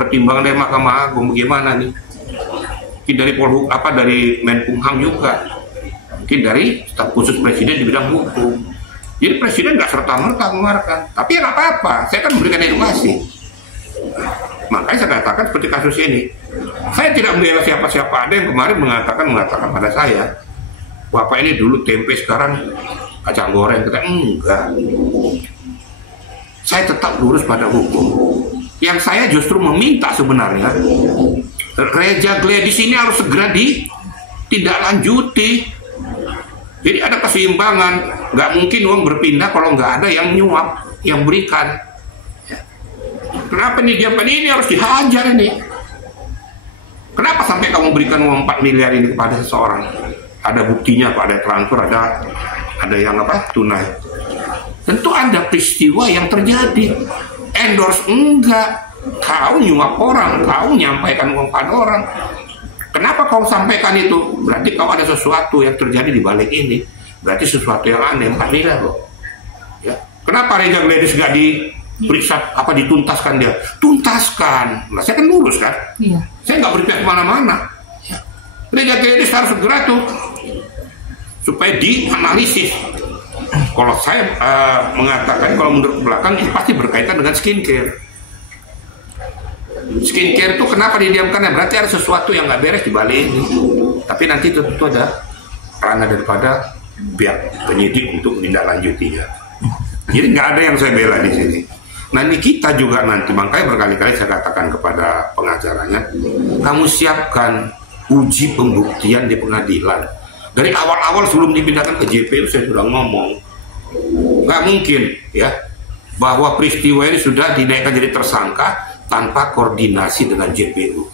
pertimbangan dari Mahkamah Agung bagaimana nih? Mungkin dari dari Menkumham juga, mungkin dari staf khusus presiden di bidang hukum. Jadi presiden nggak serta-merta mengeluarkan, tapi ya nggak apa-apa, saya kan memberikan edukasi. Makanya saya katakan seperti kasus ini, saya tidak membela siapa-siapa. Ada yang kemarin mengatakan pada saya, Bapak ini dulu tempe, sekarang kacang goreng. Kita enggak. Saya tetap lurus pada hukum. Yang saya justru meminta sebenarnya, Reja Gladys ini harus segera ditindaklanjuti. Jadi ada keseimbangan. Nggak mungkin uang berpindah kalau nggak ada yang nyuap, yang berikan. Kenapa nih diamkan ini harus dihajar ini? Kenapa sampai kamu berikan uang 4 miliar ini kepada seseorang? Ada buktinya, Pak, ada transfer, ada yang tunai. Tentu ada peristiwa yang terjadi. Endorse enggak. Kau nyuap orang, kau nyampaikan uang pada orang. Kenapa kau sampaikan itu? Berarti kau ada sesuatu yang terjadi di balik ini. Berarti sesuatu yang aneh, 4 miliar loh. Ya. Kenapa Reja Gladys gak diperiksa, dituntaskan dia? Tuntaskan. Nah, saya kan lurus kan? Iya. Saya nggak berpihak kemana-mana. Ya. Reja Gladys harus segera tuh supaya dianalisis. Kalau saya mengatakan, kalau menurut belakang ini pasti berkaitan dengan skincare. Skincare itu kenapa didiamkan? Ya, berarti ada sesuatu yang nggak beres di balik ini. Tapi nanti tentu ada ranah daripada pihak penyidik untuk menindaklanjutinya. Jadi nggak ada yang saya bela di sini. Nah ini kita juga nanti, makanya berkali-kali saya katakan kepada pengacaranya, kamu siapkan uji pembuktian di pengadilan. Dari awal-awal sebelum dipindahkan ke JPU saya sudah ngomong, nggak mungkin ya bahwa peristiwa ini sudah dinaikkan jadi tersangka tanpa koordinasi dengan JPU.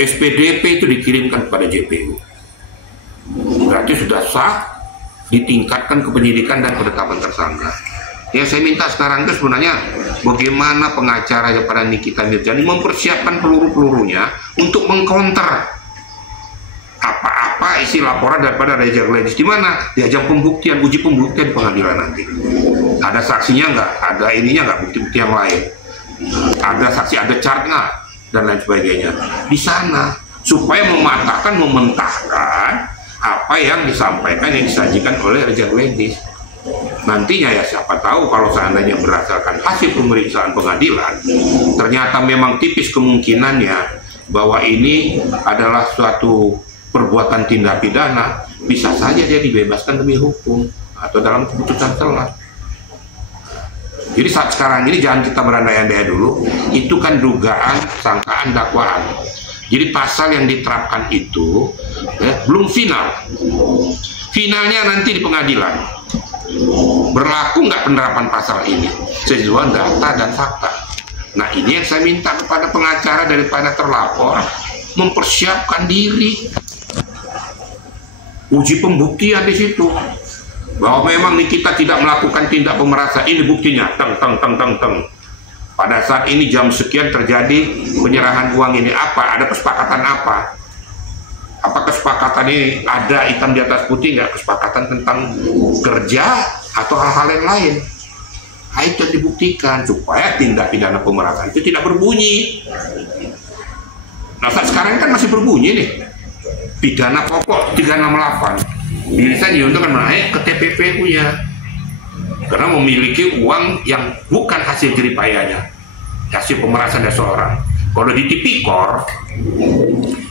SPDP itu dikirimkan kepada JPU. Berarti sudah sah, ditingkatkan ke penyidikan dan penetapan tersangka. Yang saya minta sekarang itu sebenarnya bagaimana pengacara pada Nikita Mirzani mempersiapkan peluru-pelurunya untuk mengcounter apa-apa isi laporan daripada Reja Gladys. Di mana? Di ajang pembuktian, uji pembuktian pengadilan nanti. Ada saksinya nggak? Ada ininya nggak? Bukti-bukti yang lain? Ada saksi, ada chartnya dan lain sebagainya. Di sana supaya mematahkan, mementahkan apa yang disampaikan, yang disajikan oleh Reja Gladys. Nantinya ya siapa tahu kalau seandainya berdasarkan hasil pemeriksaan pengadilan ternyata memang tipis kemungkinannya bahwa ini adalah suatu perbuatan tindak pidana, bisa saja dia dibebaskan demi hukum atau dalam keputusan selah. Jadi saat sekarang ini jangan kita berandai-andai dulu, itu kan dugaan, sangkaan, dakwaan. Jadi pasal yang diterapkan itu belum final. Finalnya nanti di pengadilan. Berlaku nggak penerapan pasal ini sesuai data dan fakta. Nah ini yang saya minta kepada pengacara daripada terlapor, mempersiapkan diri, uji pembuktian di situ bahwa memang kita tidak melakukan tindak pemerasan. Ini buktinya, teng. Pada saat ini jam sekian terjadi penyerahan uang ini, apa? Ada kesepakatan apa? Apa kesepakatan ini ada hitam di atas putih nggak? Kesepakatan tentang kerja atau hal-hal yang lain? Nah, itu dibuktikan supaya tindak pidana pemerasan itu tidak berbunyi. Nah saat sekarang kan masih berbunyi nih. Pidana pokok 368. Bisa diuntungkan naik ke TPPU-nya karena memiliki uang yang bukan hasil jeripayanya, hasil pemerasan dari seorang. Kalau di tipikor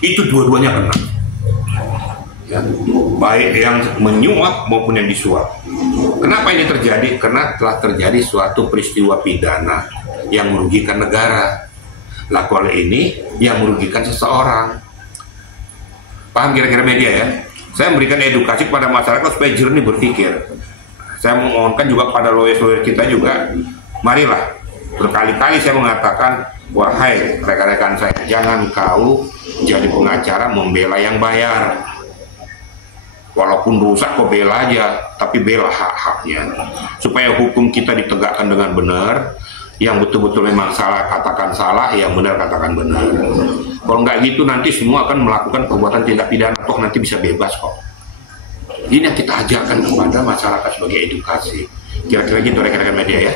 itu dua-duanya kena. Ya, baik yang menyuap maupun yang disuap. Kenapa ini terjadi? Karena telah terjadi suatu peristiwa pidana yang merugikan negara. Lakukan ini yang merugikan seseorang. Paham kira-kira media ya? Saya memberikan edukasi kepada masyarakat supaya jernih berpikir. Saya memohonkan juga pada lawyer-lawyer kita juga, marilah, berkali-kali saya mengatakan, wahai rekan-rekan saya, jangan kau jadi pengacara membela yang bayar. Walaupun rusak kok bela aja, tapi bela hak-haknya. Supaya hukum kita ditegakkan dengan benar, yang betul-betul memang salah katakan salah, yang benar katakan benar. Kalau nggak gitu nanti semua akan melakukan perbuatan tindak pidana, toh nanti bisa bebas kok. Ini yang kita ajarkan kepada masyarakat sebagai edukasi. Kira-kira gitu rekan-rekan media ya.